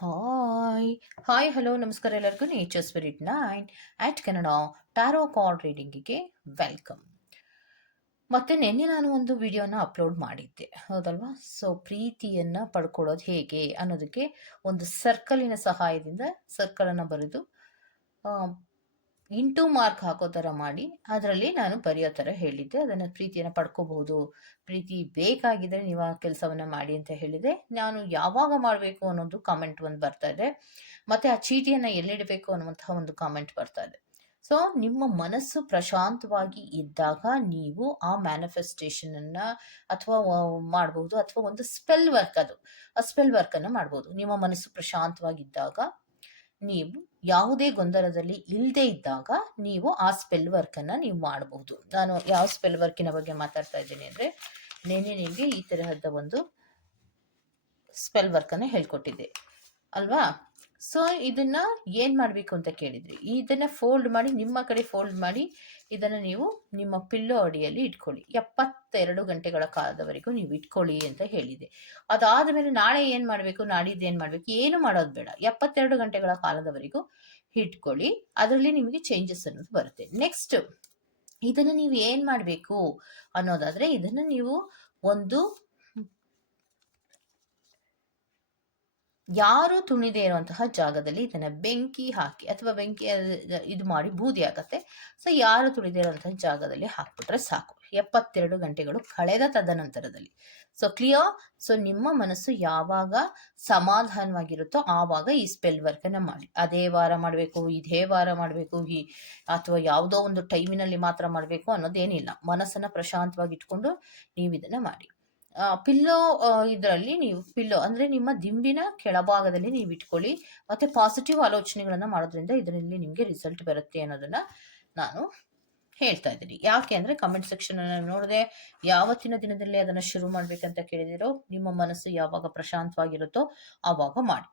Hi hi hello ನಮಸ್ಕಾರ ಎಲ್ಲರಿಗೂ. Nature spirit nine eight Kannada tarot card ರೀಡಿಂಗಿಗೆ welcome ಮತ್ತೆ ನಿನ್ನೆ ನಾನು ಒಂದು ವಿಡಿಯೋನ ಅಪ್ಲೋಡ್ ಮಾಡಿದ್ದೆ. ಹೌದಲ್ವಾ? ಸೊ ಪ್ರೀತಿಯನ್ನು ಪಡ್ಕೊಳ್ಳೋದು ಹೇಗೆ ಅನ್ನೋದಕ್ಕೆ ಒಂದು ಸರ್ಕಲಿನ ಸಹಾಯದಿಂದ ಸರ್ಕಲನ್ನು ಬರೆದು ಇಂಟು ಮಾರ್ಕ್ ಹಾಕೋ ಥರ ಮಾಡಿ ಅದರಲ್ಲಿ ನಾನು ಬರೆಯೋ ಥರ ಹೇಳಿದ್ದೆ. ಅದನ್ನು ಪ್ರೀತಿಯನ್ನು ಪಡ್ಕೋಬಹುದು. ಪ್ರೀತಿ ಬೇಕಾಗಿದ್ದರೆ ನೀವು ಆ ಕೆಲಸವನ್ನು ಮಾಡಿ ಅಂತ ಹೇಳಿದೆ. ನಾನು ಯಾವಾಗ ಮಾಡಬೇಕು ಅನ್ನೋದು ಕಾಮೆಂಟ್ ಒಂದು ಬರ್ತಾ ಇದೆ. ಮತ್ತು ಆ ಚೀಟಿಯನ್ನು ಎಲ್ಲಿಡಬೇಕು ಅನ್ನುವಂತಹ ಒಂದು ಕಾಮೆಂಟ್ ಬರ್ತಾ ಇದೆ. ಸೊ ನಿಮ್ಮ ಮನಸ್ಸು ಪ್ರಶಾಂತವಾಗಿ ಇದ್ದಾಗ ನೀವು ಆ ಮ್ಯಾನಿಫೆಸ್ಟೇಷನನ್ನು ಅಥವಾ ಮಾಡಬಹುದು ಅಥವಾ ಒಂದು ಸ್ಪೆಲ್ ವರ್ಕ್ ಅದು. ಆ ಸ್ಪೆಲ್ ವರ್ಕನ್ನು ಮಾಡ್ಬೋದು. ನಿಮ್ಮ ಮನಸ್ಸು ಪ್ರಶಾಂತವಾಗಿದ್ದಾಗ ನೀವು ಯಾವುದೇ ಗೊಂದಲದಲ್ಲಿ ಇಲ್ಲದೆ ಇದ್ದಾಗ ನೀವು ಆ ಸ್ಪೆಲ್ ವರ್ಕನ್ನು ನೀವು ಮಾಡಬಹುದು ನಾನು ಯಾವ ಸ್ಪೆಲ್ ವರ್ಕಿನ ಬಗ್ಗೆ ಮಾತಾಡ್ತಾ ಇದ್ದೀನಿ ಅಂದರೆ ನೆನೆ ನಿಮಗೆ ಈ ತರಹದ ಒಂದು ಸ್ಪೆಲ್ ವರ್ಕನ್ನು ಹೇಳ್ಕೊಟ್ಟಿದ್ದೆ. ಅಲ್ವಾ? ಸೊ ಇದನ್ನ ಏನು ಮಾಡಬೇಕು ಅಂತ ಕೇಳಿದ್ರಿ? ಇದನ್ನ ಫೋಲ್ಡ್ ಮಾಡಿ, ನಿಮ್ಮ ಕಡೆ ಫೋಲ್ಡ್ ಮಾಡಿ, ಇದನ್ನು ನೀವು ನಿಮ್ಮ ಪಿಲ್ಲೋ ಅಡಿಯಲ್ಲಿ ಇಟ್ಕೊಳ್ಳಿ. ಎಪ್ಪತ್ತೆರಡು ಗಂಟೆಗಳ ಕಾಲದವರೆಗೂ ನೀವು ಇಟ್ಕೊಳ್ಳಿ ಅಂತ ಹೇಳಿದೆ. ಅದಾದ ಮೇಲೆ ನಾಳೆ ಏನು ಮಾಡಬೇಕು? ನಾಡಿದ್ದು ಏನು ಮಾಡಬೇಕು? ಏನು ಮಾಡೋದು ಬೇಡ. ಎಪ್ಪತ್ತೆರಡು ಗಂಟೆಗಳ ಕಾಲದವರೆಗೂ ಇಟ್ಕೊಳ್ಳಿ. ಅದರಲ್ಲಿ ನಿಮಗೆ ಚೇಂಜಸ್ ಅನ್ನೋದು ಬರುತ್ತೆ. ನೆಕ್ಸ್ಟ್ ಇದನ್ನು ನೀವು ಏನು ಮಾಡಬೇಕು ಅನ್ನೋದಾದರೆ, ಇದನ್ನು ನೀವು ಒಂದು ಯಾರು ತುಣಿದೇ ಇರುವಂತಹ ಜಾಗದಲ್ಲಿ ಇದನ್ನ ಬೆಂಕಿ ಹಾಕಿ ಅಥವಾ ಬೆಂಕಿ ಇದು ಮಾಡಿ ಬೂದಿ ಆಗತ್ತೆ ಸೊ ಯಾರು ತುಳಿದೇ ಇರುವಂತಹ ಜಾಗದಲ್ಲಿ ಹಾಕ್ಬಿಟ್ರೆ ಸಾಕು. ಎಪ್ಪತ್ತೆರಡು ಗಂಟೆಗಳು ಕಳೆದ ತದನಂತರದಲ್ಲಿ. ಸೊ ಕ್ಲಿಯರ್ ಸೊ ನಿಮ್ಮ ಮನಸ್ಸು ಯಾವಾಗ ಸಮಾಧಾನವಾಗಿರುತ್ತೋ ಆವಾಗ ಈ ಸ್ಪೆಲ್ ವರ್ಕನ್ನು ಮಾಡಿ. ಅದೇ ವಾರ ಮಾಡಬೇಕು, ಇದೇ ವಾರ ಮಾಡಬೇಕು, ಈ ಅಥವಾ ಯಾವುದೋ ಒಂದು ಟೈಮಿನಲ್ಲಿ ಮಾತ್ರ ಮಾಡಬೇಕು ಅನ್ನೋದೇನಿಲ್ಲ. ಮನಸ್ಸನ್ನು ಪ್ರಶಾಂತವಾಗಿ ಇಟ್ಕೊಂಡು ನೀವು ಇದನ್ನ ಮಾಡಿ. ಪಿಲ್ಲೋ ಇದರಲ್ಲಿ ನೀವು ಪಿಲ್ಲೋ, ಅಂದರೆ ನಿಮ್ಮ ದಿಂಬಿನ ಕೆಳಭಾಗದಲ್ಲಿ ನೀವು ಇಟ್ಕೊಳ್ಳಿ. ಮತ್ತು ಪಾಸಿಟಿವ್ ಆಲೋಚನೆಗಳನ್ನು ಮಾಡೋದ್ರಿಂದ ಇದರಲ್ಲಿ ನಿಮಗೆ ರಿಸಲ್ಟ್ ಬರುತ್ತೆ ಅನ್ನೋದನ್ನು ನಾನು ಹೇಳ್ತಾ ಇದ್ದೀನಿ. ಯಾಕೆ ಅಂದರೆ ಕಮೆಂಟ್ ಸೆಕ್ಷನ್ ನೋಡಿದೆ ಯಾವತ್ತಿನ ದಿನದಲ್ಲಿ ಅದನ್ನು ಶುರು ಮಾಡಬೇಕಂತ ಕೇಳಿದಿರೋ ನಿಮ್ಮ ಮನಸ್ಸು ಯಾವಾಗ ಪ್ರಶಾಂತವಾಗಿರುತ್ತೋ ಆವಾಗ ಮಾಡಿ.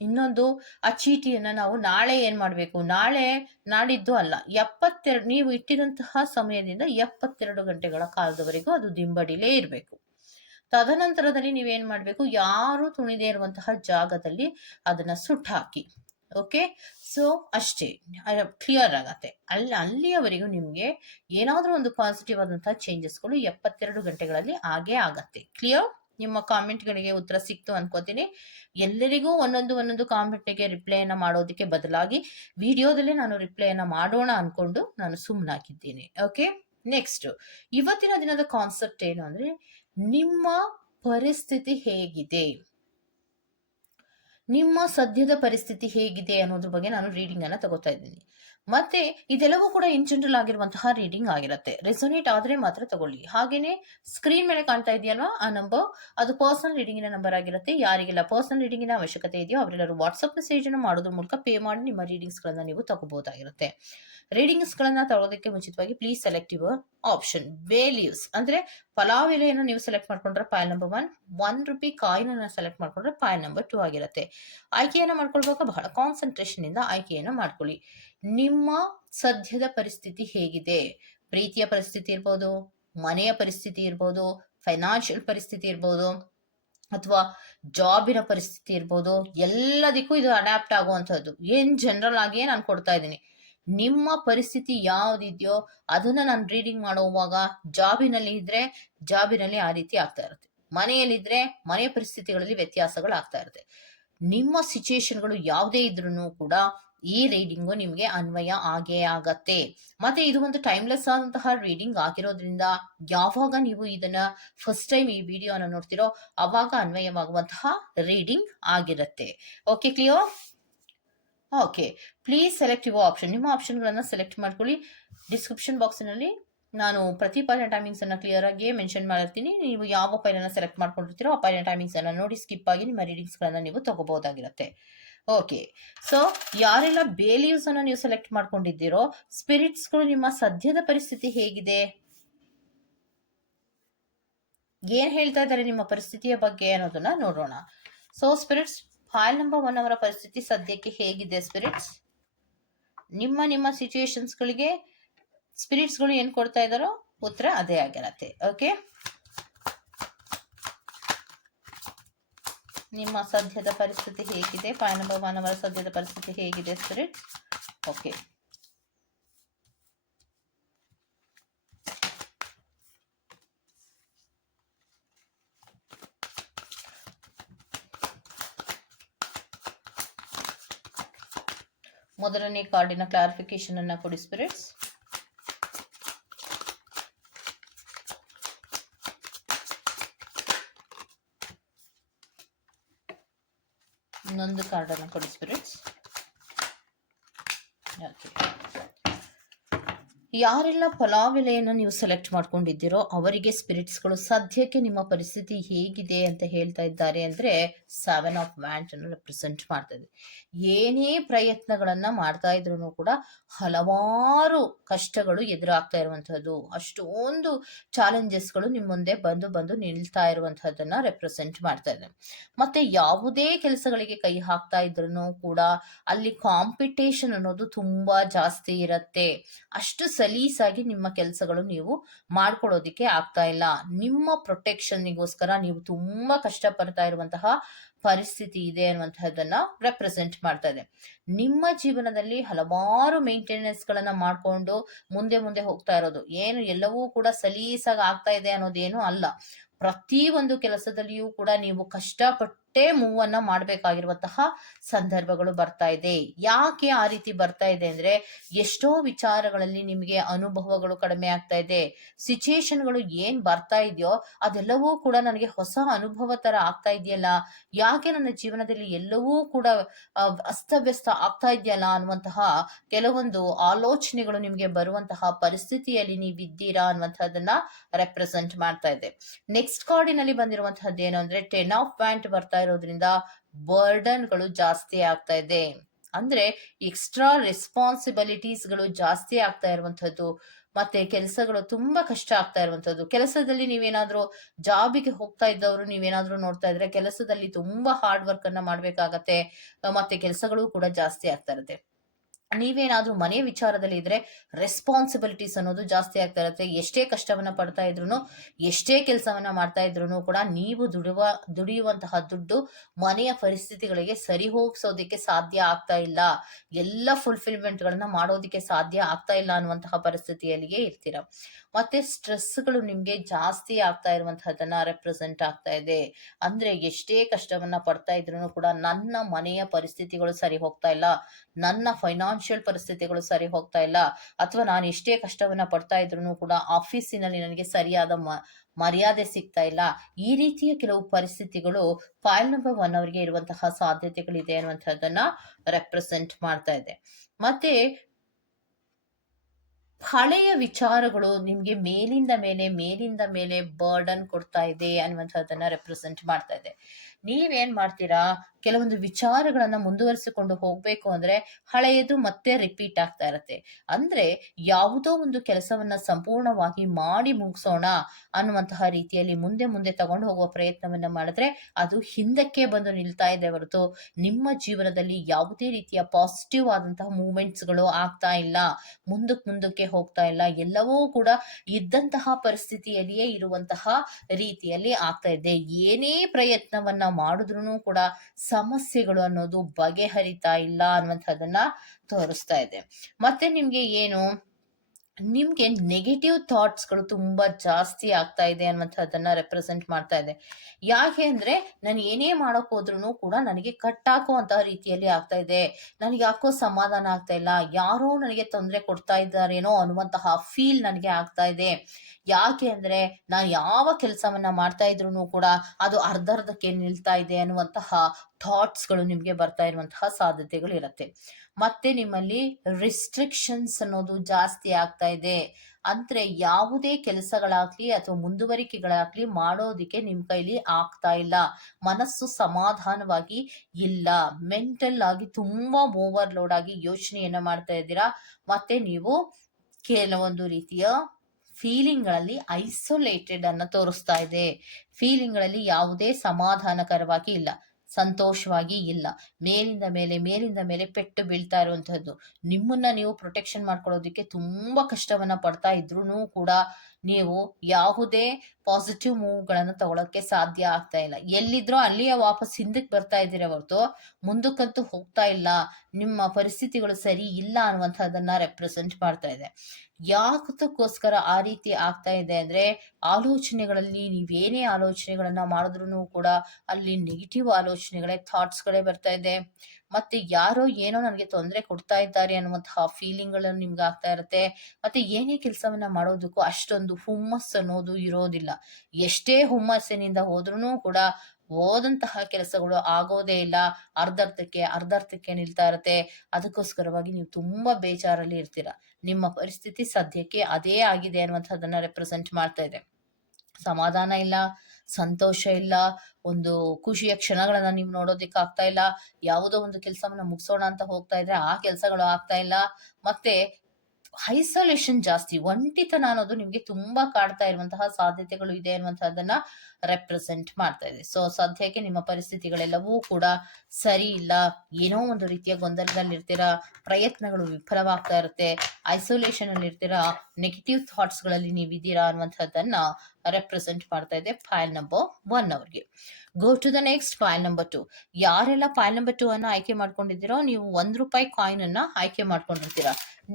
ಇನ್ನೊಂದು ಆ ಚೀಟಿಯನ್ನು ನಾವು ನಾಳೆ ಏನು ಮಾಡಬೇಕು? ನಾಳೆ ನಾಡಿದ್ದು ಅಲ್ಲ, ಎಪ್ಪತ್ತೆರಡು, ನೀವು ಇಟ್ಟಿರಂತಹ ಸಮಯದಿಂದ ಎಪ್ಪತ್ತೆರಡು ಗಂಟೆಗಳ ಕಾಲದವರೆಗೂ ಅದು ದಿಂಬಡಿಲೇ ಇರಬೇಕು. ತದನಂತರದಲ್ಲಿ ನೀವೇನು ಮಾಡಬೇಕು? ಯಾರು ತುಣಿದೇ ಇರುವಂತಹ ಜಾಗದಲ್ಲಿ ಅದನ್ನು ಸುಟ್ಟಾಕಿ ಓಕೆ ಸೊ ಅಷ್ಟೇ ಕ್ಲಿಯರ್ ಆಗತ್ತೆ. ಅಲ್ಲಿ, ಅಲ್ಲಿಯವರೆಗೂ ನಿಮಗೆ ಏನಾದರೂ ಒಂದು ಪಾಸಿಟಿವ್ ಆದಂತಹ ಚೇಂಜಸ್ಗಳು ಎಪ್ಪತ್ತೆರಡು ಗಂಟೆಗಳಲ್ಲಿ ಆಗೇ ಆಗತ್ತೆ. ಕ್ಲಿಯರ್ ನಿಮ್ಮ ಕಾಮೆಂಟ್ಗಳಿಗೆ ಉತ್ತರ ಸಿಕ್ತು ಅನ್ಕೋತೀನಿ. ಎಲ್ಲರಿಗೂ ಒಂದೊಂದು ಒಂದೊಂದು ಕಾಮೆಂಟ್ಗೆ ರಿಪ್ಲೈಯನ್ನು ಮಾಡೋದಕ್ಕೆ ಬದಲಾಗಿ ವಿಡಿಯೋದಲ್ಲೇ ನಾನು ರಿಪ್ಲೈಯನ್ನು ಮಾಡೋಣ ಅನ್ಕೊಂಡು ನಾನು ಸುಮ್ಮನಾಗಿದ್ದೀನಿ ಓಕೆ? ನೆಕ್ಸ್ಟ್, ಇವತ್ತಿನ ದಿನದ ಕಾನ್ಸೆಪ್ಟ್ ಏನು ಅಂದರೆ ನಿಮ್ಮ ಪರಿಸ್ಥಿತಿ ಹೇಗಿದೆ? ನಿಮ್ಮ ಸದ್ಯದ ಪರಿಸ್ಥಿತಿ ಹೇಗಿದೆ ಅನ್ನೋದ್ರ ಬಗ್ಗೆ ನಾನು ರೀಡಿಂಗ್ ಅನ್ನ ತಗೋತಾ ಇದ್ದೀನಿ. ಮತ್ತೆ ಇದೆಲ್ಲವೂ ಕೂಡ ಇನ್ ಜನರಲ್ ಆಗಿರುವಂತಹ ರೀಡಿಂಗ್ ಆಗಿರುತ್ತೆ. ರೆಸೊನೇಟ್ ಆದ್ರೆ ಮಾತ್ರ ತಗೊಳ್ಳಿ. ಹಾಗೇನೆ ಸ್ಕ್ರೀನ್ ಮೇಲೆ ಕಾಣ್ತಾ ಇದೆಯಲ್ವಾ? ಆ ನಂಬರ್ ಅದು ಪರ್ಸನಲ್ ರೀಡಿಂಗಿನ ನಂಬರ್ ಆಗಿರುತ್ತೆ. ಯಾರಿಗೆಲ್ಲ ಪರ್ಸನಲ್ ರೀಡಿಂಗಿನ ಅವಶ್ಯಕತೆ ಇದೆಯೋ ಅವರೆಲ್ಲರೂ ವಾಟ್ಸ್ಆಪ್ ಮೆಸೇಜ್ ಅನ್ನು ಮಾಡೋದ್ರ ಮೂಲಕ ಪೇ ಮಾಡಿ ನಿಮ್ಮ ರೀಡಿಂಗ್ಸ್ ಗಳನ್ನ ನೀವು ತಗೋಬಹುದಾಗಿರುತ್ತೆ. ರೀಡಿಂಗ್ಸ್ ಗಳನ್ನ ತಗೊಳ್ಳೋದಕ್ಕೆ ಮುಂಚಿತವಾಗಿ please select your option values ಅಂದ್ರೆ ಪಲಾವ್ ಎಲೆಯನ್ನು ನೀವು ಸೆಲೆಕ್ಟ್ ಮಾಡ್ಕೊಂಡ್ರೆ pile number one one rupee coin ಅನ್ನ ಸೆಲೆಕ್ಟ್ ಮಾಡ್ಕೊಂಡ್ರೆ ಪಾಯಲ್ ನಂಬರ್ ಟೂ ಆಗಿರುತ್ತೆ. ಆಯ್ಕೆಯನ್ನು ಮಾಡ್ಕೊಳ್ಬೇಕು? ಬಹಳ ಕಾನ್ಸಂಟ್ರೇಷನ್ ಇಂದ ಆಯ್ಕೆಯನ್ನು ಮಾಡ್ಕೊಳ್ಳಿ. ನಿಮ್ಮ ಸದ್ಯದ ಪರಿಸ್ಥಿತಿ ಹೇಗಿದೆ? ಪ್ರೀತಿಯ ಪರಿಸ್ಥಿತಿ ಇರ್ಬೋದು, ಮನೆಯ ಪರಿಸ್ಥಿತಿ ಇರ್ಬೋದು ಫೈನಾನ್ಷಿಯಲ್ ಪರಿಸ್ಥಿತಿ ಇರ್ಬೋದು, ಅಥವಾ ಜಾಬಿನ ಪರಿಸ್ಥಿತಿ ಇರ್ಬೋದು, ಎಲ್ಲದಕ್ಕೂ ಇದು ಅಡ್ಯಾಪ್ಟ್ ಆಗುವಂಥದ್ದು ಏನ್ ಜನರಲ್ ಆಗಿಯೇ ನಾನು ಕೊಡ್ತಾ ಇದ್ದೀನಿ. ನಿಮ್ಮ ಪರಿಸ್ಥಿತಿ ಯಾವ್ದಿದೆಯೋ ಅದನ್ನ ನಾನು ರೀಡಿಂಗ್ ಮಾಡುವಾಗ ಜಾಬಿನಲ್ಲಿ ಇದ್ರೆ ಜಾಬಿನಲ್ಲಿ ಆ ರೀತಿ ಆಗ್ತಾ ಇರುತ್ತೆ. ಮನೆಯಲ್ಲಿದ್ರೆ ಮನೆಯ ಪರಿಸ್ಥಿತಿಗಳಲ್ಲಿ ವ್ಯತ್ಯಾಸಗಳು ಆಗ್ತಾ ಇರುತ್ತೆ. ನಿಮ್ಮ ಸಿಚುಯೇಷನ್ಗಳು ಯಾವುದೇ ಇದ್ರೂ ಕೂಡ ಈ ರೀಡಿಂಗು ನಿಮಗೆ ಅನ್ವಯ ಆಗೇ ಆಗತ್ತೆ. ಮತ್ತೆ ಇದು ಒಂದು ಟೈಮ್ಲೆಸ್ ಆದಂತಹ ರೀಡಿಂಗ್ ಆಗಿರೋದ್ರಿಂದ ಯಾವಾಗ ನೀವು ಇದನ್ನ ಫಸ್ಟ್ ಟೈಮ್ ಈ ವಿಡಿಯೋನ ನೋಡ್ತಿರೋ ಅವಾಗ ಅನ್ವಯವಾಗುವಂತಹ ರೀಡಿಂಗ್ ಆಗಿರುತ್ತೆ. Okay clear okay please select your option ನಿಮ್ಮ ಆಪ್ಷನ್ಗಳನ್ನು ಸೆಲೆಕ್ಟ್ ಮಾಡ್ಕೊಳ್ಳಿ. ಡಿಸ್ಕ್ರಿಪ್ಷನ್ ಬಾಕ್ಸ್ನಲ್ಲಿ ನಾನು ಪ್ರತಿ ಪೈಲಿನ ಟೈಮಿಂಗ್ಸ್ ಅನ್ನ ಕ್ಲಿಯರ್ ಆಗಿ ಮೆನ್ಷನ್ ಮಾಡಿರ್ತೀನಿ. ನೀವು ಯಾವ ಪೈಲನ್ನ ಸೆಲೆಕ್ಟ್ ಮಾಡ್ಕೊಂಡಿರ್ತೀರೋ ಆ ಟೈಮಿಂಗ್ಸ್ ಅನ್ನ ನೋಡಿ ಸ್ಕಿಪ್ ಆಗಿ ನಿಮ್ಮ ರೀಡಿಂಗ್ಸ್ಗಳನ್ನ ನೀವು ತಗೋಬಹುದಾಗಿರುತ್ತೆ. ಓಕೆ ಸೊ ಯಾರೆಲ್ಲ ಬೇಲಿಯೂಸ್ ಅನ್ನ ನೀವು ಸೆಲೆಕ್ಟ್ ಮಾಡ್ಕೊಂಡಿದ್ದೀರೋ ಸ್ಪಿರಿಟ್ಸ್ಗಳು ನಿಮ್ಮ ಸದ್ಯದ ಪರಿಸ್ಥಿತಿ ಹೇಗಿದೆ? ಏನ್ ಹೇಳ್ತಾ ಇದ್ದಾರೆ ನಿಮ್ಮ ಪರಿಸ್ಥಿತಿಯ ಬಗ್ಗೆ ಅನ್ನೋದನ್ನ ನೋಡೋಣ. So spirits pile number one ಅವರ ಪರಿಸ್ಥಿತಿ ಸದ್ಯಕ್ಕೆ ಹೇಗಿದೆ ಸ್ಪಿರಿಟ್ಸ್ ನಿಮ್ಮ ನಿಮ್ಮ ಸಿಚುಯೇಷನ್ಸ್ಗಳಿಗೆ ಸ್ಪಿರಿಟ್ಸ್ಗಳು ಏನು ಕೊಡ್ತಾ ಇದ್ದಾರೋ ಉತ್ತರ ಅದೇ ಆಗಿರತ್ತೆ ಓಕೆ ನಿಮ್ಮ ಸದ್ಯದ ಪರಿಸ್ಥಿತಿ ಹೇಗಿದೆ? ಪಾಯನ ಭಗವಾನವರ ಸದ್ಯದ ಪರಿಸ್ಥಿತಿ ಹೇಗಿದೆ ಸ್ಪಿರಿಟ್ ಓಕೆ ಮೊದಲನೇ ಕಾರ್ಡಿನ ಕ್ಲಾರಿಫಿಕೇಶನ್ ಅನ್ನ ಕೊಡಿ ಸ್ಪಿರಿಟ್ಸ್ ಇನ್ನೊಂದು ಕಾರ್ಡನ್ನು ಕೊಡಿ ಸ್ಪಿರಿಟ್ಸ್ ಯಾರೆಲ್ಲ ಫಲಾವಿಲೆಯನ್ನು ನೀವು ಸೆಲೆಕ್ಟ್ ಮಾಡ್ಕೊಂಡಿದ್ದೀರೋ ಅವರಿಗೆ ಸ್ಪಿರಿಟ್ಸ್ಗಳು ಸದ್ಯಕ್ಕೆ ನಿಮ್ಮ ಪರಿಸ್ಥಿತಿ ಹೇಗಿದೆ ಅಂತ ಹೇಳ್ತಾ ಇದ್ದಾರೆ ಅಂದರೆ ಸೆವೆನ್ ಆಫ್ ವ್ಯಾಂಟ್ ಅನ್ನು ರೆಪ್ರೆಸೆಂಟ್ ಮಾಡ್ತಾ ಇದೆ ಏನೇ ಪ್ರಯತ್ನಗಳನ್ನ ಮಾಡ್ತಾ ಇದ್ರು ಕೂಡ ಹಲವಾರು ಕಷ್ಟಗಳು ಎದುರಾಗ್ತಾ ಇರುವಂಥದ್ದು ಅಷ್ಟೊಂದು ಚಾಲೆಂಜಸ್ಗಳು ನಿಮ್ಮ ಮುಂದೆ ಬಂದು ಬಂದು ನಿಲ್ತಾ ಇರುವಂತಹದ್ದನ್ನ ರೆಪ್ರೆಸೆಂಟ್ ಮಾಡ್ತಾ ಇದೆ. ಮತ್ತೆ ಯಾವುದೇ ಕೆಲಸಗಳಿಗೆ ಕೈ ಹಾಕ್ತಾ ಇದ್ರು ಕೂಡ ಅಲ್ಲಿ ಕಾಂಪಿಟೇಷನ್ ಅನ್ನೋದು ತುಂಬಾ ಜಾಸ್ತಿ ಇರತ್ತೆ. ಅಷ್ಟು ಸಲೀಸಾಗಿ ನಿಮ್ಮ ಕೆಲಸಗಳು ನೀವು ಮಾಡ್ಕೊಳ್ಳೋದಿಕ್ಕೆ ಆಗ್ತಾ ಇಲ್ಲ. ನಿಮ್ಮ ಪ್ರೊಟೆಕ್ಷನ್ಗೋಸ್ಕರ ನೀವು ತುಂಬಾ ಕಷ್ಟಪಡ್ತಾ ಇರುವಂತಹ ಪರಿಸ್ಥಿತಿ ಇದೆ ಅನ್ನುವಂತಹದನ್ನ ರೆಪ್ರೆಸೆಂಟ್ ಮಾಡ್ತಾ ಇದೆ. ನಿಮ್ಮ ಜೀವನದಲ್ಲಿ ಹಲವಾರು ಮೇಂಟೆನೆನ್ಸ್ ಗಳನ್ನ ಮಾಡ್ಕೊಂಡು ಮುಂದೆ ಮುಂದೆ ಹೋಗ್ತಾ ಇರೋದು. ಏನು ಎಲ್ಲವೂ ಕೂಡ ಸಲೀಸಾಗಿ ಆಗ್ತಾ ಇದೆ ಅನ್ನೋದೇನು ಅಲ್ಲ. ಪ್ರತಿ ಒಂದು ಕೆಲಸದಲ್ಲಿಯೂ ಕೂಡ ನೀವು ಕಷ್ಟಪಟ್ಟೇ ಮೂವ್ ಅನ್ನ ಮಾಡಬೇಕಾಗಿರುವಂತಹ ಸಂದರ್ಭಗಳು ಬರ್ತಾ ಇದೆ. ಯಾಕೆ ಆ ರೀತಿ ಬರ್ತಾ ಇದೆ ಅಂದ್ರೆ ಎಷ್ಟೋ ವಿಚಾರಗಳಲ್ಲಿ ನಿಮಗೆ ಅನುಭವಗಳು ಕಡಿಮೆ ಆಗ್ತಾ ಇದೆ. ಸಿಚುಯೇಷನ್ಗಳು ಏನ್ ಬರ್ತಾ ಇದೆಯೋ ಅದೆಲ್ಲವೂ ಕೂಡ ನನಗೆ ಹೊಸ ಅನುಭವ ತರ ಆಗ್ತಾ ಇದೆಯಲ್ಲ? ಯಾಕೆ ನನ್ನ ಜೀವನದಲ್ಲಿ ಎಲ್ಲವೂ ಕೂಡ ಅಸ್ತವ್ಯಸ್ತ ಆಗ್ತಾ ಇದೆಯಲ್ಲ ಅನ್ನುವಂತಹ ಕೆಲವೊಂದು ಆಲೋಚನೆಗಳು ನಿಮಗೆ ಬರುವಂತಹ ಪರಿಸ್ಥಿತಿಯಲ್ಲಿ ನೀವಿದ್ದೀರಾ ಅನ್ನುವಂತಹದನ್ನ ರೆಪ್ರೆಸೆಂಟ್ ಮಾಡ್ತಾ ಇದೆ. ನೆಕ್ಸ್ಟ್ ಕಾರ್ಡಿನಲ್ಲಿ ಬಂದಿರುವಂತಹದ್ದು ಏನು ಅಂದ್ರೆ ಟೆನ್ ಆಫ್ ಪ್ಯಾಂಟ್ ಬರ್ತಾ ಇರೋದ್ರಿಂದ ಬರ್ಡನ್ಗಳು ಜಾಸ್ತಿ ಆಗ್ತಾ ಇದೆ. ಅಂದ್ರೆ ಎಕ್ಸ್ಟ್ರಾ ರೆಸ್ಪಾನ್ಸಿಬಿಲಿಟೀಸ್ಗಳು ಜಾಸ್ತಿ ಆಗ್ತಾ ಇರುವಂತಹದ್ದು ಮತ್ತೆ ಕೆಲಸಗಳು ತುಂಬಾ ಕಷ್ಟ ಆಗ್ತಾ ಇರುವಂತದ್ದು ಕೆಲಸದಲ್ಲಿ ನೀವೇನಾದ್ರೂ ಜಾಬಿಗೆ ಹೋಗ್ತಾ ಇದ್ದವರು, ನೀವೇನಾದ್ರೂ ನೋಡ್ತಾ ಇದ್ರೆ ಕೆಲಸದಲ್ಲಿ ತುಂಬಾ ಹಾರ್ಡ್ ವರ್ಕ್ ಅನ್ನ ಮಾಡ್ಬೇಕಾಗತ್ತೆ, ಮತ್ತೆ ಕೆಲಸಗಳು ಕೂಡ ಜಾಸ್ತಿ ಆಗ್ತಾ ಇರುತ್ತೆ. ನೀವೇನಾದ್ರೂ ಮನೆ ವಿಚಾರದಲ್ಲಿ ಇದ್ರೆ ರೆಸ್ಪಾನ್ಸಿಬಿಲಿಟೀಸ್ ಅನ್ನೋದು ಜಾಸ್ತಿ ಆಗ್ತಾ ಇರುತ್ತೆ. ಎಷ್ಟೇ ಕಷ್ಟವನ್ನ ಪಡ್ತಾ ಇದ್ರು ಎಷ್ಟೇ ಕೆಲಸವನ್ನ ಮಾಡ್ತಾ ಇದ್ರು ಕೂಡ ನೀವು ದುಡುವ ದುಡಿಯುವಂತಹ ದುಡ್ಡು ಮನೆಯ ಪರಿಸ್ಥಿತಿಗಳಿಗೆ ಸರಿ ಹೋಗಿಸೋದಿಕ್ಕೆ ಸಾಧ್ಯ ಆಗ್ತಾ ಇಲ್ಲ. ಎಲ್ಲ ಫುಲ್ಫಿಲ್ಮೆಂಟ್ ಗಳನ್ನ ಮಾಡೋದಕ್ಕೆ ಸಾಧ್ಯ ಆಗ್ತಾ ಇಲ್ಲ ಅನ್ನುವಂತಹ ಪರಿಸ್ಥಿತಿಯಲ್ಲಿಯೇ ಇರ್ತೀರ. ಮತ್ತೆ ಸ್ಟ್ರೆಸ್ಗಳು ನಿಮ್ಗೆ ಜಾಸ್ತಿ ಆಗ್ತಾ ಇರುವಂತಹದನ್ನ ರೆಪ್ರೆಸೆಂಟ್ ಆಗ್ತಾ ಇದೆ. ಅಂದ್ರೆ ಎಷ್ಟೇ ಕಷ್ಟವನ್ನ ಪಡ್ತಾ ಇದ್ರು ಕೂಡ ನನ್ನ ಮನೆಯ ಪರಿಸ್ಥಿತಿಗಳು ಸರಿ ಹೋಗ್ತಾ ಇಲ್ಲ. ನನ್ನ ಫೈನಾನ್ಷಿಯಲ್ ಪರಿಸ್ಥಿತಿಗಳು ಸರಿ ಹೋಗ್ತಾ ಇಲ್ಲ. ಅಥವಾ ನಾನು ಎಷ್ಟೇ ಕಷ್ಟವನ್ನ ಪಡ್ತಾ ಇದ್ರು ಕೂಡ ಆಫೀಸಿನಲ್ಲಿ ನನಗೆ ಸರಿಯಾದ ಮರ್ಯಾದೆ ಸಿಗ್ತಾ ಇಲ್ಲ. ಈ ರೀತಿಯ ಕೆಲವು ಪರಿಸ್ಥಿತಿಗಳು ಫೈಲ್ ನಂಬರ್ ಒನ್ ಅವರಿಗೆ ಇರುವಂತಹ ಸಾಧ್ಯತೆಗಳಿದೆ ಅನ್ನುವಂಥದ್ದನ್ನ ರೆಪ್ರೆಸೆಂಟ್ ಮಾಡ್ತಾ ಇದೆ. ಮತ್ತೆ ಹಳೆಯ ವಿಚಾರಗಳು ನಿಮ್ಗೆ ಮೇಲಿಂದ ಮೇಲೆ ಮೇಲಿಂದ ಮೇಲೆ ಬರ್ಡನ್ ಕೊಡ್ತಾ ಇದೆ ಅನ್ನುವಂಥದ್ದನ್ನ ರೆಪ್ರೆಸೆಂಟ್ ಮಾಡ್ತಾ ಇದೆ. ನೀವೇನ್ ಮಾಡ್ತೀರಾ? ಕೆಲವೊಂದು ವಿಚಾರಗಳನ್ನ ಮುಂದುವರಿಸಿಕೊಂಡು ಹೋಗ್ಬೇಕು ಅಂದ್ರೆ ಹಳೆಯದು ಮತ್ತೆ ರಿಪೀಟ್ ಆಗ್ತಾ ಇರತ್ತೆ. ಅಂದ್ರೆ ಯಾವುದೋ ಒಂದು ಕೆಲಸವನ್ನ ಸಂಪೂರ್ಣವಾಗಿ ಮಾಡಿ ಮುಗಿಸೋಣ ಅನ್ನುವಂತಹ ರೀತಿಯಲ್ಲಿ ಮುಂದೆ ಮುಂದೆ ತಗೊಂಡು ಹೋಗುವ ಪ್ರಯತ್ನವನ್ನ ಮಾಡಿದ್ರೆ ಅದು ಹಿಂದಕ್ಕೆ ಬಂದು ನಿಲ್ತಾ ಇದೆ ಹೊರತು ನಿಮ್ಮ ಜೀವನದಲ್ಲಿ ಯಾವುದೇ ರೀತಿಯ ಪಾಸಿಟಿವ್ ಆದಂತಹ ಮೂಮೆಂಟ್ಸ್ಗಳು ಆಗ್ತಾ ಇಲ್ಲ. ಮುಂದಕ್ಕೆ ಮುಂದಕ್ಕೆ ಹೋಗ್ತಾ ಇಲ್ಲ. ಎಲ್ಲವೂ ಕೂಡ ಇದ್ದಂತಹ ಪರಿಸ್ಥಿತಿಯಲ್ಲಿಯೇ ಇರುವಂತಹ ರೀತಿಯಲ್ಲಿ ಆಗ್ತಾ ಇದೆ. ಏನೇ ಪ್ರಯತ್ನವನ್ನ ಮಾಡಿದ್ರು ಕೂಡ ಸಮಸ್ಯೆಗಳು ಅನ್ನೋದು ಬಗೆಹರಿತಾ ಇಲ್ಲ ಅನ್ನುವಂಥದ್ದನ್ನ ತೋರಿಸ್ತಾ ಇದೆ. ಮತ್ತೆ ನಿಮ್ಗೆ ಏನು ನಿಮ್ಗೆ ನೆಗೆಟಿವ್ ಥಾಟ್ಸ್ಗಳು ತುಂಬಾ ಜಾಸ್ತಿ ಆಗ್ತಾ ಇದೆ ಅನ್ನುವಂಥದ್ದನ್ನ ರೆಪ್ರೆಸೆಂಟ್ ಮಾಡ್ತಾ ಇದೆ. ಯಾಕೆ ಅಂದ್ರೆ ನಾನು ಏನೇ ಮಾಡಕ್ ಹೋದ್ರು ಕೂಡ ನನಗೆ ಕಟ್ ಹಾಕುವಂತಹ ರೀತಿಯಲ್ಲಿ ಆಗ್ತಾ ಇದೆ. ನನಗೆ ಯಾಕೋ ಸಮಾಧಾನ ಆಗ್ತಾ ಇಲ್ಲ. ಯಾರೋ ನನಗೆ ತೊಂದರೆ ಕೊಡ್ತಾ ಇದ್ದಾರೇನೋ ಅನ್ನುವಂತಹ ಫೀಲ್ ನನಗೆ ಆಗ್ತಾ ಇದೆ. ಯಾಕೆ ಅಂದ್ರೆ ನಾನು ಯಾವ ಕೆಲಸವನ್ನ ಮಾಡ್ತಾ ಇದ್ರು ಕೂಡ ಅದು ಅರ್ಧರ್ಧಕ್ಕೆ ನಿಲ್ತಾ ಇದೆ ಅನ್ನುವಂತಹ ಥಾಟ್ಸ್ಗಳು ನಿಮ್ಗೆ ಬರ್ತಾ ಇರುವಂತಹ ಸಾಧ್ಯತೆಗಳು ಇರುತ್ತೆ. ಮತ್ತೆ ನಿಮ್ಮಲ್ಲಿ ರಿಸ್ಟ್ರಿಕ್ಷನ್ಸ್ ಅನ್ನೋದು ಜಾಸ್ತಿ ಆಗ್ತಾ ಇದೆ. ಅಂದ್ರೆ ಯಾವುದೇ ಕೆಲಸಗಳಾಗ್ಲಿ ಅಥವಾ ಮುಂದುವರಿಕೆಗಳಾಗ್ಲಿ ಮಾಡೋದಿಕ್ಕೆ ನಿಮ್ ಕೈಲಿ ಆಗ್ತಾ ಇಲ್ಲ. ಮನಸ್ಸು ಸಮಾಧಾನವಾಗಿ ಇಲ್ಲ. ಮೆಂಟಲ್ ಆಗಿ ತುಂಬಾ ಓವರ್ಲೋಡ್ ಆಗಿ ಯೋಚನೆಯನ್ನ ಮಾಡ್ತಾ ಇದ್ದೀರಾ? ಮತ್ತೆ ನೀವು ಕೆಲವೊಂದು ರೀತಿಯ ಫೀಲಿಂಗ್ಗಳಲ್ಲಿ ಐಸೋಲೇಟೆಡ್ ಅನ್ನ ತೋರಿಸ್ತಾ ಇದೆ. ಫೀಲಿಂಗ್ಗಳಲ್ಲಿ ಯಾವುದೇ ಸಮಾಧಾನಕರವಾಗಿ ಇಲ್ಲ. ಸಂತೋಷವಾಗಿ ಇಲ್ಲ. ಮೇಲಿಂದ ಮೇಲೆ ಮೇಲಿಂದ ಮೇಲೆ ಪೆಟ್ಟು ಬೀಳ್ತಾ ಇರುವಂಥದ್ದು ನಿಮ್ಮನ್ನ ನೀವು ಪ್ರೊಟೆಕ್ಷನ್ ಮಾಡ್ಕೊಳ್ಳೋದಕ್ಕೆ ತುಂಬಾ ಕಷ್ಟವನ್ನ ಪಡ್ತಾ ಇದ್ರು ಕೂಡ ನೀವು ಯಾವುದೇ ಪಾಸಿಟಿವ್ ಮೂವ್ಗಳನ್ನು ತಗೊಳಕ್ಕೆ ಸಾಧ್ಯ ಆಗ್ತಾ ಇಲ್ಲ. ಎಲ್ಲಿದ್ರೋ ಅಲ್ಲಿಯೇ ವಾಪಸ್ ಹಿಂದಕ್ಕೆ ಬರ್ತಾ ಇದ್ದೀರ ಹೊರತು ಮುಂದಕ್ಕಂತೂ ಹೋಗ್ತಾ ಇಲ್ಲ. ನಿಮ್ಮ ಪರಿಸ್ಥಿತಿಗಳು ಸರಿ ಇಲ್ಲ ಅನ್ನುವಂಥದ್ದನ್ನ ರೆಪ್ರೆಸೆಂಟ್ ಮಾಡ್ತಾ ಇದೆ. ಯಾಕದಕ್ಕೋಸ್ಕರ ಆ ರೀತಿ ಆಗ್ತಾ ಇದೆ ಅಂದ್ರೆ ಆಲೋಚನೆಗಳಲ್ಲಿ ನೀವೇನೇ ಆಲೋಚನೆಗಳನ್ನ ಮಾಡಿದ್ರು ಕೂಡ ಅಲ್ಲಿ ನೆಗೆಟಿವ್ ಆಲೋಚನೆಗಳೇ ಥಾಟ್ಸ್ಗಳೇ ಬರ್ತಾ ಇದೆ. ಮತ್ತೆ ಯಾರೋ ಏನೋ ನನಗೆ ತೊಂದರೆ ಕೊಡ್ತಾ ಇದ್ದಾರೆ ಅನ್ನುವಂತಹ ಫೀಲಿಂಗ್ಗಳನ್ನು ನಿಮ್ಗೆ ಆಗ್ತಾ ಇರುತ್ತೆ. ಮತ್ತೆ ಏನೇ ಕೆಲಸವನ್ನ ಮಾಡೋದಕ್ಕೂ ಅಷ್ಟೊಂದು ಹುಮ್ಮಸ್ ಅನ್ನೋದು ಇರೋದಿಲ್ಲ. ಎಷ್ಟೇ ಹುಮ್ಮಸ್ಸಿನಿಂದ ಹೋದ್ರೂ ಕೂಡ ಹೋದಂತಹ ಕೆಲಸಗಳು ಆಗೋದೇ ಇಲ್ಲ. ಅರ್ಧರ್ಥಕ್ಕೆ ಅರ್ಧರ್ಥಕ್ಕೆ ನಿಲ್ತಾ ಇರುತ್ತೆ. ಅದಕ್ಕೋಸ್ಕರವಾಗಿ ನೀವು ತುಂಬಾ ಬೇಜಾರಲ್ಲಿ ಇರ್ತೀರ. ನಿಮ್ಮ ಪರಿಸ್ಥಿತಿ ಸದ್ಯಕ್ಕೆ ಅದೇ ಆಗಿದೆ ಅನ್ನುವಂಥದ್ದನ್ನ ರೆಪ್ರೆಸೆಂಟ್ ಮಾಡ್ತಾ ಇದೆ. ಸಮಾಧಾನ ಇಲ್ಲ, ಸಂತೋಷ ಇಲ್ಲ, ಒಂದು ಖುಷಿಯ ಕ್ಷಣಗಳನ್ನ ನೀವು ನೋಡೋದಿಕ್ಕೆ ಆಗ್ತಾ ಇಲ್ಲ, ಯಾವುದೋ ಒಂದು ಕೆಲಸವನ್ನ ಮುಗಿಸೋಣ ಅಂತ ಹೋಗ್ತಾ ಇದ್ರೆ ಆ ಕೆಲಸಗಳು ಆಗ್ತಾ ಇಲ್ಲ, ಮತ್ತೆ ಐಸೋಲೇಷನ್ ಜಾಸ್ತಿ, ಒಂಟಿತನ ಅನ್ನೋದು ನಿಮ್ಗೆ ತುಂಬಾ ಕಾಡ್ತಾ ಇರುವಂತಹ ಸಾಧ್ಯತೆಗಳು ಇದೆ ಅನ್ನುವಂಥದ್ದನ್ನ ರೆಪ್ರೆಸೆಂಟ್ ಮಾಡ್ತಾ ಇದೆ. ಸೊ ಸದ್ಯಕ್ಕೆ ನಿಮ್ಮ ಪರಿಸ್ಥಿತಿಗಳೆಲ್ಲವೂ ಕೂಡ ಸರಿ ಇಲ್ಲ, ಏನೋ ಒಂದು ರೀತಿಯ ಗೊಂದಲದಲ್ಲಿ ಇರ್ತೀರಾ ಪ್ರಯತ್ನಗಳು ವಿಫಲವಾಗ್ತಾ ಇರುತ್ತೆ ಐಸೋಲೇಷನ್ ಅಲ್ಲಿ ಇರ್ತೀರಾ ನೆಗೆಟಿವ್ ಥಾಟ್ಸ್ಗಳಲ್ಲಿ ನೀವು ಇದ್ದೀರಾ ಅನ್ನುವಂಥದ್ದನ್ನ ರೆಪ್ರೆಸೆಂಟ್ ಮಾಡ್ತಾ ಇದೆ ಫೈಲ್ ನಂಬರ್ ಒನ್ ಅವ್ರಿಗೆ. Go to the next pile number two ಯಾರೆಲ್ಲ ಫೈಲ್ ನಂಬರ್ ಟು ಅನ್ನ ಆಯ್ಕೆ ಮಾಡ್ಕೊಂಡಿದ್ದೀರೋ, ನೀವು ಒಂದ್ ರೂಪಾಯಿ ಕಾಯಿನ್ ಅನ್ನ ಆಯ್ಕೆ ಮಾಡ್ಕೊಂಡಿರ್ತೀರಾ.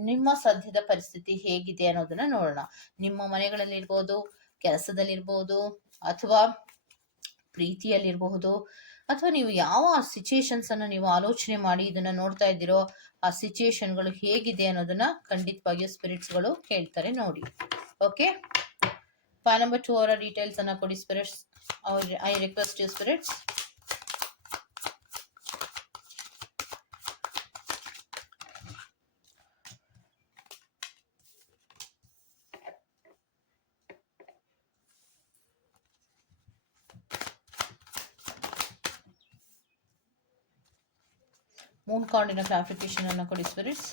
ನಿಮ್ಮ ಸದ್ಯದ ಪರಿಸ್ಥಿತಿ ಹೇಗಿದೆ ಅನ್ನೋದನ್ನ ನೋಡೋಣ. ನಿಮ್ಮ ಮನೆಗಳಲ್ಲಿ ಇರ್ಬೋದು ಕೆಲಸದಲ್ಲಿರ್ಬೋದು ಅಥವಾ ಪ್ರೀತಿಯಲ್ಲಿರಬಹುದು ಅಥವಾ ನೀವು ಯಾವ ಸಿಚುಯೇಷನ್ಸ್ ಅನ್ನ ನೀವು ಆಲೋಚನೆ ಮಾಡಿ ಇದನ್ನ ನೋಡ್ತಾ ಇದ್ದೀರೋ ಆ ಸಿಚುಯೇಷನ್ಗಳು ಹೇಗಿದೆ ಅನ್ನೋದನ್ನ ಖಂಡಿತವಾಗಿಯೂ ಸ್ಪಿರಿಟ್ಸ್ಗಳು ಕೇಳ್ತಾರೆ ನೋಡಿ. ಓಕೆ ಫೈವ್ ನಂಬರ್ ಟು ಅವರ ಡೀಟೇಲ್ಸ್ ಅನ್ನ ಕೊಡಿ spirits I request you spirits moon ಕಾರ್ಡಿನ ಕ್ಲಾರಿಫಿಕೇಶನ್ ಅನ್ನು ಕೊಡಿ ಸ್ಪಿರಿಟ್ಸ್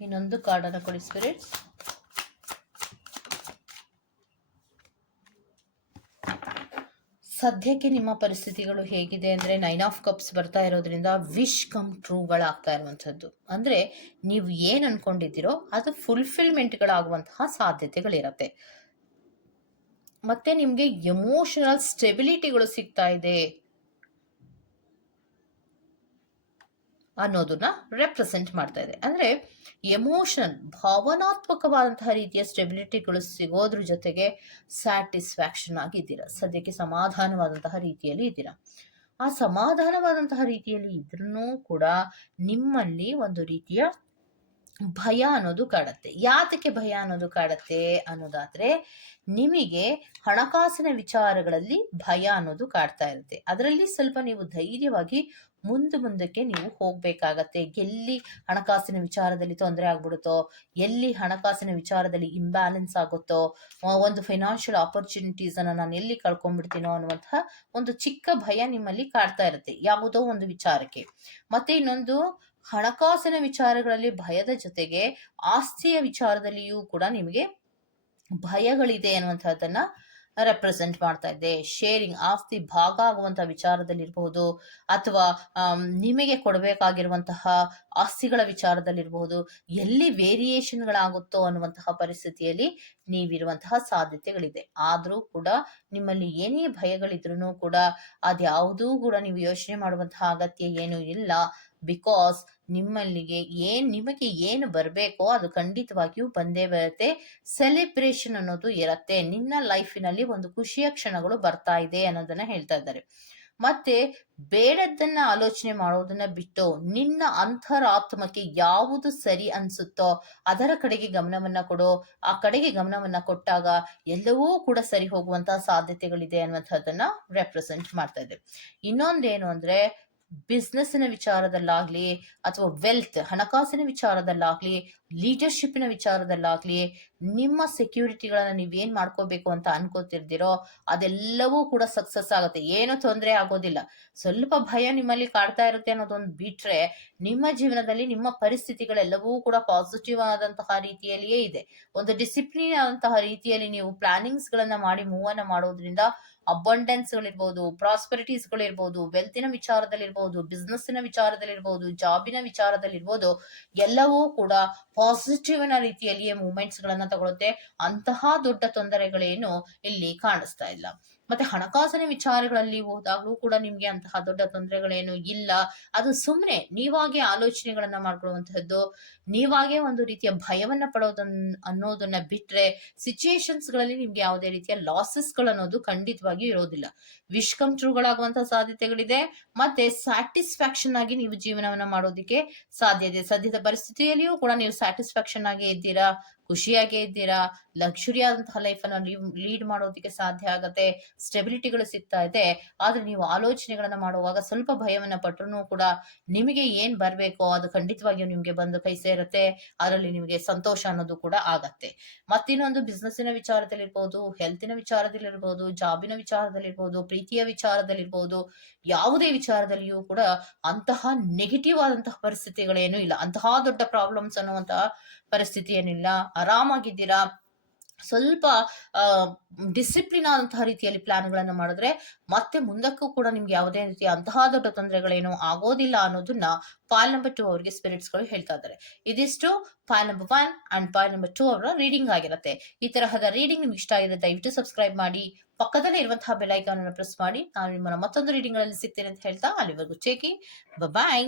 ಇನ್ನೊಂದು ಕಾರ್ಡ್ ಅನ್ನು ಕೊಡಿ ಸ್ಪಿರಿಟ್ಸ್ ಸದ್ಯಕ್ಕೆ ನಿಮ್ಮ ಪರಿಸ್ಥಿತಿಗಳು ಹೇಗಿದೆ ಅಂದ್ರೆ ನೈನ್ ಆಫ್ ಕಪ್ಸ್ ಬರ್ತಾ ಇರೋದ್ರಿಂದ ವಿಶ್ ಕಮ್ ಟ್ರೂಗಳಾಗ್ತಾ ಇರುವಂಥದ್ದು. ಅಂದ್ರೆ ನೀವು ಏನ್ ಅನ್ಕೊಂಡಿದ್ದೀರೋ ಅದು ಫುಲ್ಫಿಲ್ಮೆಂಟ್ಗಳಾಗುವಂತಹ ಸಾಧ್ಯತೆಗಳಿರತ್ತೆ. ಮತ್ತೆ ನಿಮಗೆ ಎಮೋಷನಲ್ ಸ್ಟೆಬಿಲಿಟಿಗಳು ಸಿಗ್ತಾ ಇದೆ ಅನ್ನೋದನ್ನ ರೆಪ್ರೆಸೆಂಟ್ ಮಾಡ್ತಾ ಇದೆ. ಅಂದ್ರೆ ಎಮೋಷನ್ ಭಾವನಾತ್ಮಕವಾದಂತಹ ರೀತಿಯ ಸ್ಟೆಬಿಲಿಟಿಗಳು ಸಿಗೋದ್ರ ಜೊತೆಗೆ ಸ್ಯಾಟಿಸ್ಫ್ಯಾಕ್ಷನ್ ಆಗಿದ್ದೀರಾ ಸದ್ಯಕ್ಕೆ ಸಮಾಧಾನವಾದಂತಹ ರೀತಿಯಲ್ಲಿ ಇದ್ದೀರಾ. ಆ ಸಮಾಧಾನವಾದಂತಹ ರೀತಿಯಲ್ಲಿ ಇದ್ರೂ ಕೂಡ ನಿಮ್ಮಲ್ಲಿ ಒಂದು ರೀತಿಯ ಭಯ ಅನ್ನೋದು ಕಾಡತ್ತೆ. ಯಾತಕ್ಕೆ ಭಯ ಅನ್ನೋದು ಕಾಡತ್ತೆ ಅನ್ನೋದಾದ್ರೆ ನಿಮಗೆ ಹಣಕಾಸಿನ ವಿಚಾರಗಳಲ್ಲಿ ಭಯ ಅನ್ನೋದು ಕಾಡ್ತಾ ಇರುತ್ತೆ. ಅದರಲ್ಲಿ ಸ್ವಲ್ಪ ನೀವು ಧೈರ್ಯವಾಗಿ ಮುಂದೆ ಮುಂದಕ್ಕೆ ನೀವು ಹೋಗ್ಬೇಕಾಗತ್ತೆ. ಎಲ್ಲಿ ಹಣಕಾಸಿನ ವಿಚಾರದಲ್ಲಿ ತೊಂದರೆ ಆಗ್ಬಿಡುತ್ತೋ, ಎಲ್ಲಿ ಹಣಕಾಸಿನ ವಿಚಾರದಲ್ಲಿ ಇಂಬ್ಯಾಲೆನ್ಸ್ ಆಗುತ್ತೋ ಒಂದು ಫೈನಾನ್ಷಿಯಲ್ ಆಪರ್ಚುನಿಟೀಸ್ ಅನ್ನ ನಾನು ಎಲ್ಲಿ ಕಳ್ಕೊಂಡ್ಬಿಡ್ತೀನೋ ಅನ್ನುವಂತಹ ಒಂದು ಚಿಕ್ಕ ಭಯ ನಿಮ್ಮಲ್ಲಿ ಕಾಡ್ತಾ ಇರುತ್ತೆ. ಯಾವುದೋ ಒಂದು ವಿಚಾರಕ್ಕೆ. ಮತ್ತೆ ಇನ್ನೊಂದು ಹಣಕಾಸಿನ ವಿಚಾರಗಳಲ್ಲಿ ಭಯದ ಜೊತೆಗೆ ಆಸ್ತಿಯ ವಿಚಾರದಲ್ಲಿಯೂ ಕೂಡ ನಿಮಗೆ ಭಯಗಳಿದೆ ಅನ್ನುವಂಥದ್ದನ್ನ ರೆಪ್ರೆಸೆಂಟ್ ಮಾಡ್ತಾ ಇದೆ. ಶೇರಿಂಗ್ ಆಸ್ತಿ ಭಾಗ ಆಗುವಂತಹ ವಿಚಾರದಲ್ಲಿರಬಹುದು ಅಥವಾ ನಿಮಗೆ ಕೊಡಬೇಕಾಗಿರುವಂತಹ ಆಸ್ತಿಗಳ ವಿಚಾರದಲ್ಲಿರಬಹುದು. ಎಲ್ಲಿ ವೇರಿಯೇಷನ್ಗಳಾಗುತ್ತೋ ಅನ್ನುವಂತಹ ಪರಿಸ್ಥಿತಿಯಲ್ಲಿ ನೀವಿರುವಂತಹ ಸಾಧ್ಯತೆಗಳಿದೆ. ಆದರೂ ಕೂಡ ನಿಮ್ಮಲ್ಲಿ ಏನೇ ಭಯಗಳಿದ್ರೂ ಕೂಡ ಅದ್ಯಾವುದೂ ಕೂಡ ನೀವು ಯೋಚನೆ ಮಾಡುವಂತಹ ಅಗತ್ಯ ಏನೂ ಇಲ್ಲ. ಬಿಕಾಸ್ ನಿಮ್ಮಲ್ಲಿಗೆ ಏನ್, ನಿಮಗೆ ಏನು ಬರಬೇಕೋ ಅದು ಖಂಡಿತವಾಗಿಯೂ ಬಂದೇ ಬರುತ್ತೆ. ಸೆಲೆಬ್ರೇಷನ್ ಅನ್ನೋದು ಇರತ್ತೆ. ನಿನ್ನ ಲೈಫಿನಲ್ಲಿ ಒಂದು ಖುಷಿಯ ಕ್ಷಣಗಳು ಬರ್ತಾ ಇದೆ ಅನ್ನೋದನ್ನ ಹೇಳ್ತಾ ಇದ್ದಾರೆ. ಮತ್ತೆ ಬೇಡದ್ದನ್ನ ಆಲೋಚನೆ ಮಾಡೋದನ್ನ ಬಿಟ್ಟು ನಿನ್ನ ಅಂತರಾತ್ಮಕ್ಕೆ ಯಾವುದು ಸರಿ ಅನ್ಸುತ್ತೋ ಅದರ ಕಡೆಗೆ ಗಮನವನ್ನ ಕೊಡು. ಆ ಕಡೆಗೆ ಗಮನವನ್ನ ಕೊಟ್ಟಾಗ ಎಲ್ಲವೂ ಕೂಡ ಸರಿ ಹೋಗುವಂತ ಸಾಧ್ಯತೆಗಳಿದೆ ಅನ್ನುವಂಥದ್ದನ್ನ ರೆಪ್ರೆಸೆಂಟ್ ಮಾಡ್ತಾ ಇದೆ ಇನ್ನೊಂದೇನು ಅಂದ್ರೆ ಬಿಸ್ನೆಸ್ಸಿನ ವಿಚಾರದಲ್ಲಾಗ್ಲಿ ಅಥವಾ ವೆಲ್ತ್ ಹಣಕಾಸಿನ ವಿಚಾರದಲ್ಲಾಗ್ಲಿ ಲೀಡರ್ಶಿಪ್ನ ವಿಚಾರದಲ್ಲಾಗ್ಲಿ, ನಿಮ್ಮ ಸೆಕ್ಯೂರಿಟಿಗಳನ್ನ ನೀವೇನ್ ಮಾಡ್ಕೋಬೇಕು ಅಂತ ಅನ್ಕೋತಿರ್ದಿರೋ ಅದೆಲ್ಲವೂ ಕೂಡ ಸಕ್ಸಸ್ ಆಗುತ್ತೆ. ಏನು ತೊಂದರೆ ಆಗೋದಿಲ್ಲ. ಸ್ವಲ್ಪ ಭಯ ನಿಮ್ಮಲ್ಲಿ ಕಾಡ್ತಾ ಇರುತ್ತೆ ಅನ್ನೋದೊಂದು ಬಿಟ್ರೆ ನಿಮ್ಮ ಜೀವನದಲ್ಲಿ ನಿಮ್ಮ ಪರಿಸ್ಥಿತಿಗಳೆಲ್ಲವೂ ಕೂಡ ಪಾಸಿಟಿವ್ ಆದಂತಹ ರೀತಿಯಲ್ಲಿಯೇ ಇದೆ. ಒಂದು ಡಿಸಿಪ್ಲಿನ್ ಆದಂತಹ ರೀತಿಯಲ್ಲಿ ನೀವು ಪ್ಲಾನಿಂಗ್ಸ್ ಗಳನ್ನ ಮಾಡಿ ಮೂವನ್ನ ಮಾಡೋದ್ರಿಂದ ಅಬಂಡೆನ್ಸ್ ಗಳಿರ್ಬೋದು ಪ್ರಾಸ್ಪರಿಟೀಸ್ ಗಳಿರ್ಬೋದು ವೆಲ್ತಿನ ವಿಚಾರದಲ್ಲಿರ್ಬೋದು ಬಿಸ್ನೆಸ್ನ ವಿಚಾರದಲ್ಲಿರ್ಬೋದು ಜಾಬಿನ ವಿಚಾರದಲ್ಲಿರ್ಬೋದು, ಎಲ್ಲವೂ ಕೂಡ ಪಾಸಿಟಿವ್ನ ರೀತಿಯಲ್ಲಿಯೇ ಮೂಮೆಂಟ್ಸ್ ಗಳನ್ನ ತಗೊಳುತ್ತೆ. ಅಂತಹ ದೊಡ್ಡ ತೊಂದರೆಗಳೇನು ಇಲ್ಲಿ ಕಾಣಿಸ್ತಾ ಇಲ್ಲ. ಮತ್ತೆ ಹಣಕಾಸಿನ ವಿಚಾರಗಳಲ್ಲಿ ಹೋದಾಗಲೂ ಕೂಡ ನಿಮ್ಗೆ ಅಂತಹ ದೊಡ್ಡ ತೊಂದರೆಗಳೇನು ಇಲ್ಲ. ಅದು ಸುಮ್ಮನೆ ನೀವಾಗೆ ಆಲೋಚನೆಗಳನ್ನ ಮಾಡ್ಕೊಳ್ಳುವಂತಹದ್ದು, ನೀವಾಗೆ ಒಂದು ರೀತಿಯ ಭಯವನ್ನ ಪಡೋದನ್ನ ಅನ್ನೋದನ್ನ ಬಿಟ್ರೆ ಸಿಚುಯೇಷನ್ಸ್ಗಳಲ್ಲಿ ನಿಮ್ಗೆ ಯಾವುದೇ ರೀತಿಯ ಲಾಸಸ್ ಅನ್ನೋದು ಖಂಡಿತವಾಗಿ ಇರೋದಿಲ್ಲ ವಿಶ್ ಕಮ್ ಟ್ರೂಗಳಾಗುವಂತಹ ಸಾಧ್ಯತೆಗಳಿದೆ, ಮತ್ತೆ ಸ್ಯಾಟಿಸ್ಫ್ಯಾಕ್ಷನ್ ಆಗಿ ನೀವು ಜೀವನವನ್ನ ಮಾಡೋದಿಕ್ಕೆ ಸಾಧ್ಯ ಇದೆ. ಸದ್ಯದ ಪರಿಸ್ಥಿತಿಯಲ್ಲಿಯೂ ಕೂಡ ನೀವು ಸ್ಯಾಟಿಸ್ಫ್ಯಾಕ್ಷನ್ ಆಗಿ ಇದ್ದೀರಾ? ಖುಷಿಯಾಗೇ ಇದ್ದೀರಾ? ಲಕ್ಸುರಿ ಆದಂತಹ ಲೈಫ್ ಅನ್ನ ಲೀಡ್ ಮಾಡೋದಕ್ಕೆ ಸಾಧ್ಯ ಆಗತ್ತೆ ಸ್ಟೆಬಿಲಿಟಿಗಳು ಸಿಗ್ತಾ ಇದೆ. ಆದ್ರೆ ನೀವು ಆಲೋಚನೆಗಳನ್ನ ಮಾಡುವಾಗ ಸ್ವಲ್ಪ ಭಯವನ್ನ ಪಟ್ಟರು ಕೂಡ ನಿಮಗೆ ಏನ್ ಬರ್ಬೇಕೋ ಅದು ಖಂಡಿತವಾಗಿಯೂ ನಿಮ್ಗೆ ಬಂದು ಕೈ ಸೇರುತ್ತೆ. ಅದರಲ್ಲಿ ನಿಮಗೆ ಸಂತೋಷ ಅನ್ನೋದು ಕೂಡ ಆಗತ್ತೆ. ಮತ್ತಿನ್ನೊಂದು ಬಿಸ್ನೆಸ್ಸಿನ ವಿಚಾರದಲ್ಲಿರ್ಬೋದು ಹೆಲ್ತಿನ ವಿಚಾರದಲ್ಲಿರ್ಬೋದು ಜಾಬಿನ ವಿಚಾರದಲ್ಲಿರ್ಬೋದು, ಪ್ರೀತಿಯ ವಿಚಾರದಲ್ಲಿರ್ಬೋದು, ಯಾವುದೇ ವಿಚಾರದಲ್ಲಿಯೂ ಕೂಡ ಅಂತಹ ನೆಗೆಟಿವ್ ಆದಂತಹ ಪರಿಸ್ಥಿತಿಗಳೇನು ಇಲ್ಲ. ಅಂತಹ ದೊಡ್ಡ ಪ್ರಾಬ್ಲಮ್ಸ್ ಅನ್ನುವಂತಹ ಪರಿಸ್ಥಿತಿ ಏನಿಲ್ಲ ಆರಾಮಾಗಿದ್ದೀರಾ? ಸ್ವಲ್ಪ ಡಿಸಿಪ್ಲಿನ್ ಆದಂತಹ ರೀತಿಯಲ್ಲಿ ಪ್ಲಾನ್ಗಳನ್ನ ಮಾಡಿದ್ರೆ ಮತ್ತೆ ಮುಂದಕ್ಕೂ ಕೂಡ ನಿಮ್ಗೆ ಯಾವುದೇ ರೀತಿಯ ಅಂತಹ ದೊಡ್ಡ ತೊಂದರೆಗಳೇನು ಆಗೋದಿಲ್ಲ ಅನ್ನೋದನ್ನ ಫೈಲ್ ನಂಬರ್ ಟೂ ಅವರಿಗೆ ಸ್ಪಿರಿಟ್ಸ್ಗಳು ಹೇಳ್ತಾ ಇದ್ದಾರೆ. ಇದಿಷ್ಟು pile number one and pile number two ಅವರ ರೀಡಿಂಗ್ ಆಗಿರುತ್ತೆ. ಈ ತರಹದ ರೀಡಿಂಗ್ ನಿಮ್ಗೆ ಇಷ್ಟ ಆಗಿದೆ ದಯವಿಟ್ಟು ಸಬ್ಸ್ಕ್ರೈಬ್ ಮಾಡಿ, ಪಕ್ಕದಲ್ಲೇ ಇರುವಂತಹ ಬೆಲ್ ಅನ್ನು ಪ್ರೆಸ್ ಮಾಡಿ. ನಾನು ನಿಮ್ಮನ್ನ ಮತ್ತೊಂದು ರೀಡಿಂಗ್ಗಳಲ್ಲಿ ಸಿಗ್ತೇನೆ ಅಂತ ಹೇಳ್ತಾ ಅಲ್ಲಿವರೆಗೂ ಚೇಕಿ ಬಾಯ್